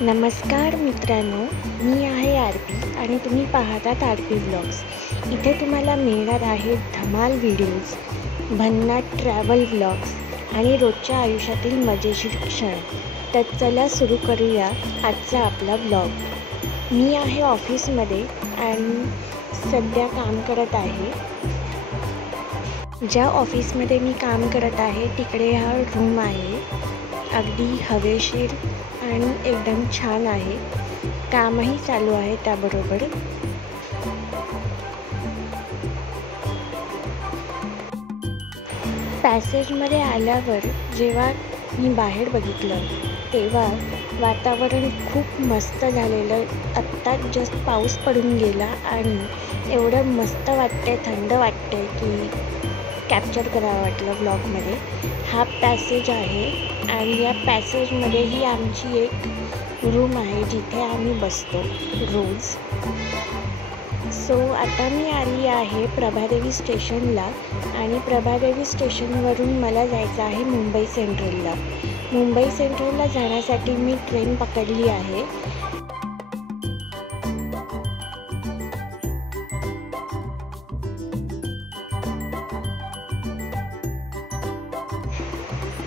नमस्कार मित्रांनो, मी आहे आरती आणि तुम्ही पाहतात आरती व्लॉग्स। इथे तुम्हाला मिळणार आहेत धमाल व्हिडिओज, भन्नाट ट्रॅव्हल व्लॉग्स आणि रोजच्या आयुष्यातील मजेशीर क्षण। तर चला सुरू करूया आजचा आपला व्लॉग। मी आहे ऑफिसमध्ये आणि सध्या काम करत आहे। ज्या ऑफिसमध्ये मी काम करत आहे तिकडे हा रूम आहे, अगदी हवेशीर आणि एकदम छान आहे। कामही चालू आहे त्याबरोबर। पॅसेजमध्ये आल्यावर जेव्हा मी बाहेर बघितलं तेव्हा वातावरण खूप मस्त झालेलं। आत्ताच जस्ट पाऊस पडून गेला आणि एवढं मस्त वाटते, थंड वाटते की कॅप्चर करावं वाटलं व्लॉगमध्ये। हा पॅसेज आहे आणि या पॅसेजमध्ये ही आमची एक रूम आहे जिथे आम्ही बसतो रोज। सो आता मी आली आहे प्रभादेवी स्टेशनला आणि प्रभादेवी स्टेशनवरून मला जायचं आहे मुंबई सेंट्रलला। मुंबई सेंट्रलला जाण्यासाठी मी ट्रेन पकडली आहे।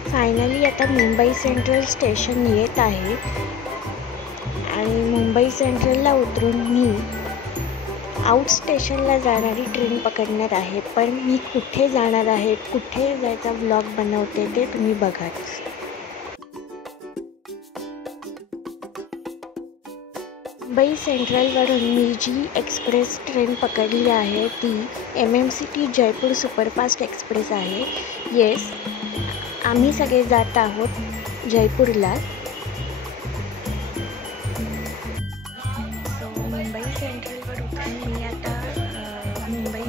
फायनली आता मुंबई सेंट्रल स्टेशन येत आहे आणि मुंबई सेंट्रलला उतरून मी आउट स्टेशनला जाणारी ट्रेन पकडणार आहे। पण मी कुठे जाणार आहे, कुठे जायचा व्लॉग बनवते ते तुम्ही बघा। मुंबई सेंट्रलवरून मी जी एक्सप्रेस ट्रेन पकडली आहे ती MMCT जयपूर सुपरफास्ट एक्सप्रेस आहे। येस, आम्ही सगळे जात आहोत जयपूरला। मुंबई सेंट्रलवर उतरून मी आता मुंबई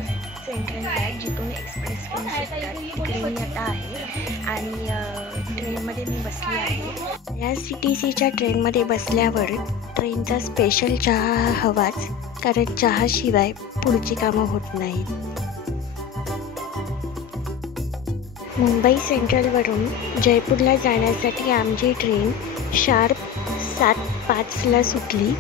सेंट्रलला जिथून एक्सप्रेस ट्रेन सुटतात तिकडे मी आता आहे आणि ट्रेनमध्ये मी बसली आहे। या CTCच्या ट्रेनमध्ये बसल्यावर ट्रेनचा स्पेशल चहा हवाच, कारण चहाशिवाय पुढची कामं होत नाहीत। मुंबई सेंट्रलवरून जयपूरला जाण्यासाठी आमची ट्रेन शार्प 7:05ला सुटली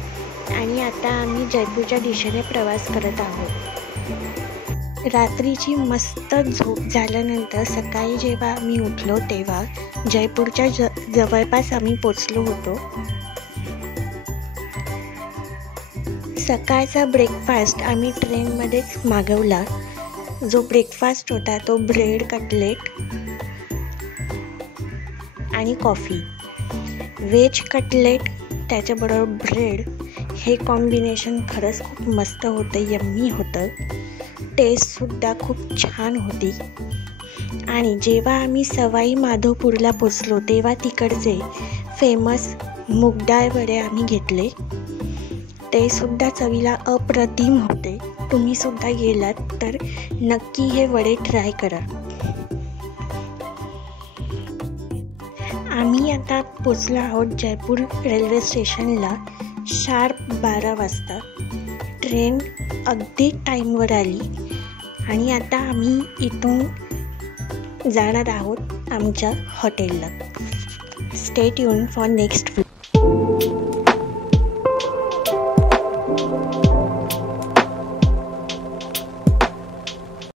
आणि आता आम्ही जयपूरच्या दिशेने प्रवास करत आहोत। रात्रीची मस्त झोप झाल्यानंतर सकाळी जेव्हा आम्ही उठलो तेव्हा जयपूरच्या जवळपास आम्ही पोचलो होतो। सकाळचा ब्रेकफास्ट आम्ही ट्रेनमध्येच मागवला। जो ब्रेकफास्ट होता तो ब्रेड कटलेट आणि कॉफी। व्हेज कटलेट त्याच्याबरोबर ब्रेड हे कॉम्बिनेशन खरंच खूप मस्त होतं, यम्मी होतं। टेस्टसुद्धा खूप छान होती। आणि जेव्हा आम्ही सवाई माधोपूरला पोचलो तेव्हा तिकडचे फेमस मूगडाळ वडे आम्ही घेतले। ते सुद्धा चवीला अप्रतिम होते। तुम्ही सुद्धा गेलात तर नक्की हे वडे ट्राय करा। आम्ही आता पोचलो आहोत जयपूर रेल्वे स्टेशनला शार्प 12 वाजता। ट्रेन अगदी टाईमवर आली आणि आता आम्ही इथून जाणार आहोत आमच्या हॉटेलला। Stay tune for next vlog.